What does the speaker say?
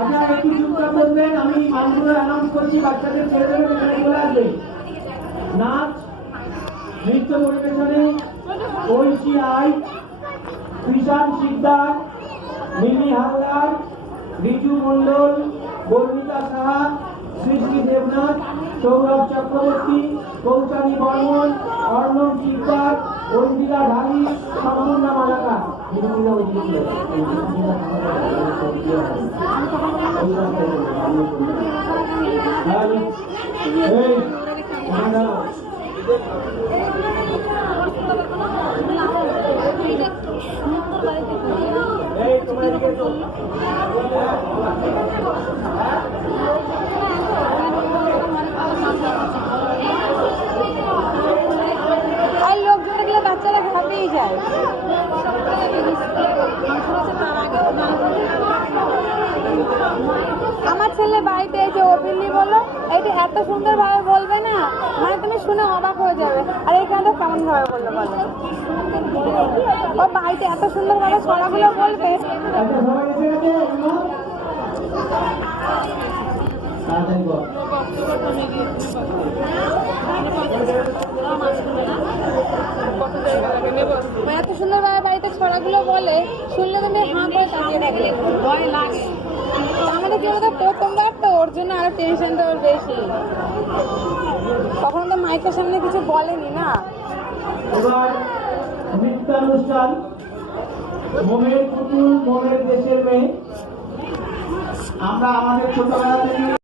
আপনারা একটু চুপচাপ বলবেন। আমি মানগুলো অ্যানাউন্স করছি, বাচ্চাদের ছেড়ে দেবেন, এখানে চলে আসবে। নাচ নৃত্য পরিবেশনে ঐশী আই, কৃষাণ শিকদার, মিমি হালদার, রিজু মন্ডল, বর্ণিতা সাহা, সৃষ্টি দেবনাথ, সৌরভ চক্রবর্তী, কৌশানী বর্মন, অর্ণব শিকদার, অঞ্জিলা ঢালি, সম্পূর্ণা মালাকা। আর লোকজন দেখলে বাচ্চারা ঘাবড়েই যায়। আমার ছেলে বাড়িতে এই যে ওপেনলি বললো, এইটা এত সুন্দর ভাবে বলবে না, মানে তুমি শুনে অবাক হয়ে যাবে। আর এখানে তো কেমন ভাবে বললো বলো, ও বাড়িতে এত সুন্দর ভাবে ছড়াগুলো বলবে। এত সুন্দর ভাবে বাড়িতে ছড়াগুলো বলে, শুনলে তুমি হাঁ করে তাকিয়ে থাকবে, ভয় লাগে। আমাদের কি বলতো, প্রথমবার তো ওর জন্য আরো টেনশনটা ওর বেশি। কখনো তো মাইকের সামনে কিছু বলেনি না। এবার নৃত্যানুষ্ঠান মোমের পুতুল, মোমের দেশের মেয়ে। আমরা আমাদের ছোটবেলা থেকে